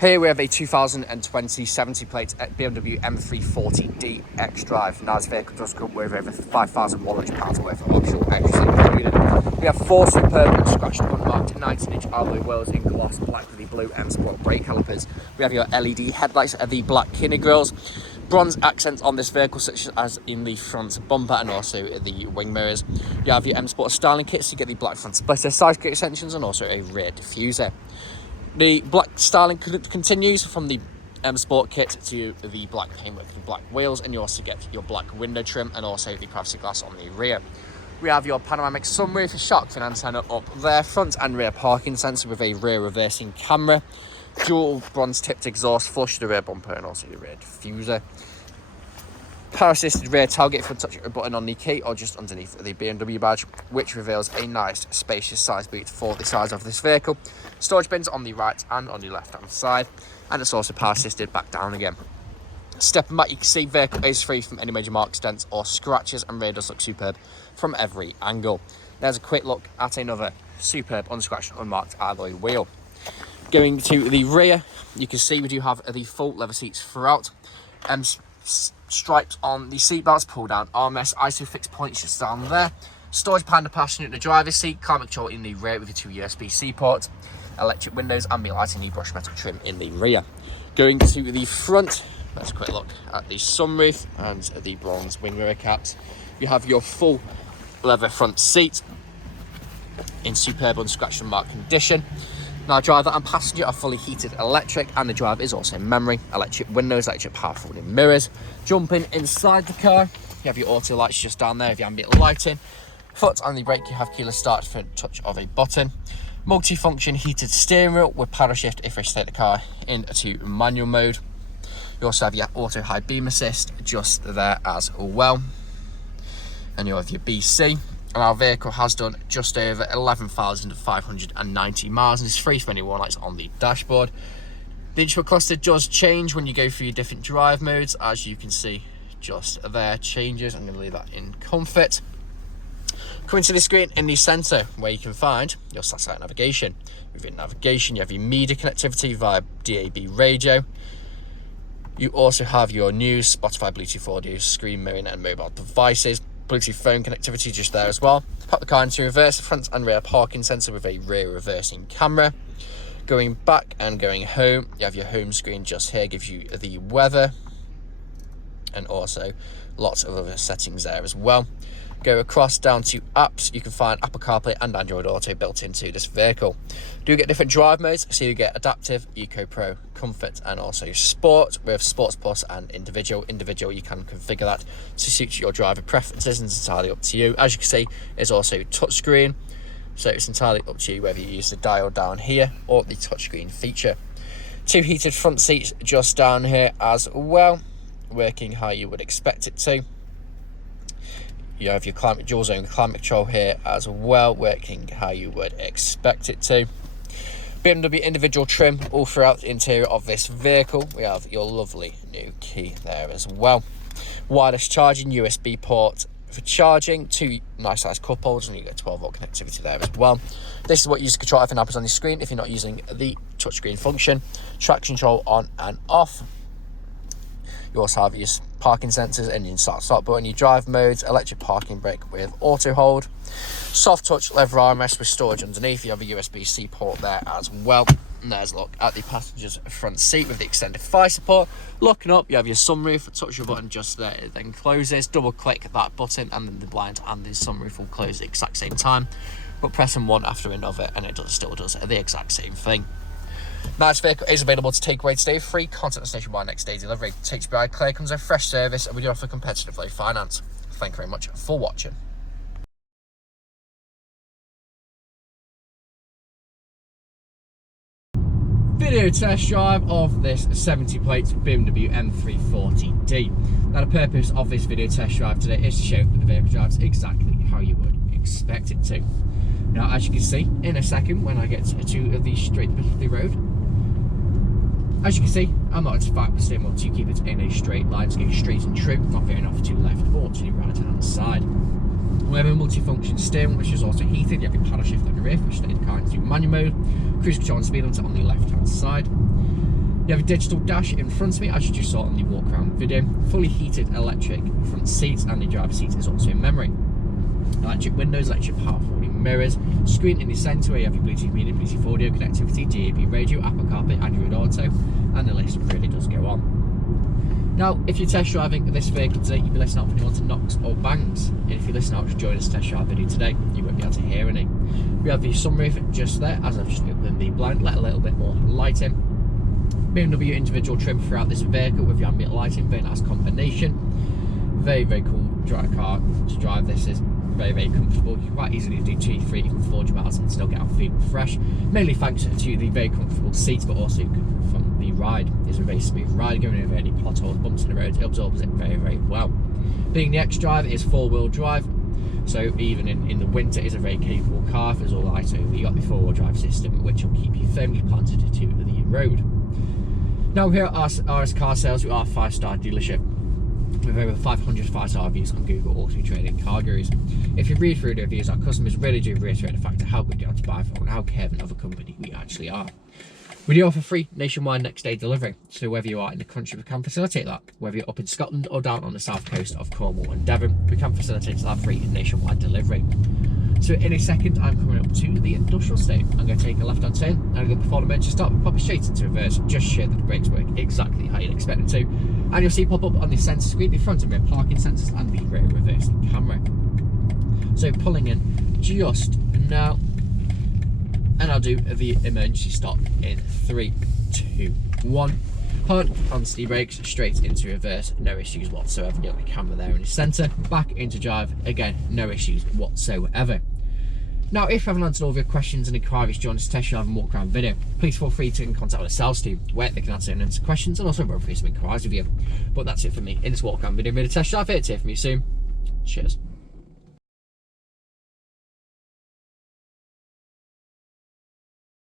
Here we have a 2020 70 plate BMW M340D XDRIVE. Now this vehicle does come with over £5,100 worth of optional extras included. We have 4 superb unscratched unmarked 19-inch alloy wheels in gloss black with the blue M Sport brake calipers. We have your LED headlights, the black Kinney grills, bronze accents on this vehicle such as in the front bumper and also the wing mirrors. You have your M Sport styling kits to get the black front splitter, side skirt extensions and also a rear diffuser. The black styling continues from the M Sport kit to the black paint with the black wheels, and you also get your black window trim and also the privacy glass on the rear. We have your panoramic sunroof, shark fin antenna up there, front and rear parking sensor with a rear reversing camera, dual bronze tipped exhaust flush to the rear bumper and also the rear diffuser. Power assisted rear tailgate for touch a button on the key or just underneath the BMW badge, which reveals a nice spacious size boot for the size of this vehicle. Storage bins on the right and on the left hand side, and it's also power assisted back down again. Stepping back, you can see vehicle is free from any major marks, dents or scratches, and rear does look superb from every angle. There's a quick look at another superb unscratched unmarked alloy wheel. Going to the rear, you can see we do have the full leather seats throughout, and stripes on the seat belts, pull down armrest, ISOFIX points just down there, storage behind the passenger in the driver's seat, climate control in the rear with the 2 USB-C ports, electric windows, ambient lighting, the brushed metal trim in the rear. Going to the front, let's quick look at the sunroof and the bronze wing mirror caps. You have your full leather front seat in superb unscratched and marked condition. Now driver and passenger are fully heated electric, and the driver is also memory, electric windows, electric power folding mirrors. Jumping inside the car, you have your auto lights just down there with your ambient lighting. Foot on the brake, you have keyless start for a touch of a button. Multi-function heated steering wheel with paddle shift if you state the car into manual mode. You also have your auto high beam assist just there as well. And you have your BC. And our vehicle has done just over 11,590 miles and is free from any warning lights on the dashboard. The instrument cluster does change when you go through your different drive modes, as you can see just there changes. I'm going to leave that in comfort. Coming to the screen in the centre where you can find your satellite navigation. Within navigation you have your media connectivity via DAB radio. You also have your news, Spotify, Bluetooth audio, screen mirroring and mobile devices. Bluetooth phone connectivity just there as well. Pop the car into reverse, front and rear parking sensor with a rear reversing camera. Going back and going home, you have your home screen just here, gives you the weather and also lots of other settings there as well. Go across down to apps, you can find Apple CarPlay and Android Auto built into this vehicle. Do get different drive modes, so you get Adaptive, Eco Pro, Comfort and also Sport with Sports Plus and Individual. Individual, you can configure that to suit your driver preferences and it's entirely up to you. As you can see, it's also touchscreen, so it's entirely up to you whether you use the dial down here or the touchscreen feature. 2 heated front seats just down here as well, working how you would expect it to. You have your dual zone climate control here as well, working how you would expect it to. BMW individual trim all throughout the interior of this vehicle. We have your lovely new key there as well. Wireless charging, USB port for charging, 2 nice size cup holders, and you get 12-volt connectivity there as well. This is what you use to control everything happens on your screen if you're not using the touchscreen function. Traction control on and off. You also have your parking sensors, engine start button, your drive modes, electric parking brake with auto hold, soft touch leather armrest with storage underneath. You have a USB-C port there as well. And there's a look at the passenger's front seat with the extended thigh support. Looking up, you have your sunroof, touch your button just there, it then closes. Double click that button and then the blind and the sunroof will close at the exact same time. But pressing one after another and it still does the exact same thing. Now this vehicle is available to take away today, free contactless nationwide next day delivery. Takes by Clear comes a fresh service and we do offer competitive low finance. Thank you very much for watching. Video test drive of this 70 plate BMW M340D. Now the purpose of this video test drive today is to show that the vehicle drives exactly how you would expect it to. Now as you can see in a second when I get to the straight middle of the road, as you can see, I'm not as fast steering wheel to keep it in a straight line, to go straight and true, not veering off to left or to the right hand side. We have a multifunction steering which is also heated. You have your paddle shift on the rear. rear, which stays the car into manual mode. Cruise control and speed limiter on the left hand side. You have a digital dash in front of me, as you just saw on the walk around video. Fully heated electric front seats, and the driver's seat is also in memory. Electric windows, electric power folding mirrors, screen in the centre where you have your Bluetooth media, Bluetooth audio connectivity, DAB radio, Apple CarPlay, Android Auto, and the list really does go on. Now, if you're test driving this vehicle today, you'll be listening out for anyone to knocks or bangs. And if you're listening out to join us test drive video today, you won't be able to hear any. We have the sunroof just there, as I've just opened the blind, let a little bit more light in. BMW individual trim throughout this vehicle with the ambient lighting, very nice combination. Very, very cool car to drive. This is very, very comfortable. You can quite easily do 2, 3, even 400 miles and still get on feeling fresh. Mainly thanks to the very comfortable seats, but also from the ride. It's a very smooth ride, going over any potholes, bumps in the road. It absorbs it very, very well. Being the XDRIVE, is 4-wheel drive, so even in the winter, it's a very capable car. If there's all light over, you got the 4-wheel drive system, which will keep you firmly planted to the road. Now, here at RS Car Sales, we are a 5-star dealership with over 500 5-star reviews on Google Autotrader and Car Gurus. If you read through the reviews, our customers really do reiterate the fact of how good they are to buy from and how caring of a company we actually are. We do offer free nationwide next day delivery, so whether you are in the country, we can facilitate that. Whether you're up in Scotland or down on the south coast of Cornwall and Devon, we can facilitate that free nationwide delivery. So in a second, I'm coming up to the industrial state. I'm going to take a left-hand turn, and I'm going to, before the motor start, we'll pop it straight into reverse, just show that the brakes work exactly how you'd expect them to. And you'll see pop up on the sensor screen, the front and rear parking sensors and the rear reversing camera. So pulling in just now, and I'll do the emergency stop in 3, 2, 1. Hard onto the brakes, straight into reverse, no issues whatsoever. You got the camera there in the centre, back into drive, again, no issues whatsoever. Now, if you haven't answered all of your questions and inquiries during this test drive and walk around video, please feel free to get in contact with the sales team, where they can answer and answer questions and also run through some inquiries with you. But that's it for me in this walk around video. Made a test drive here to hear from you soon. Cheers.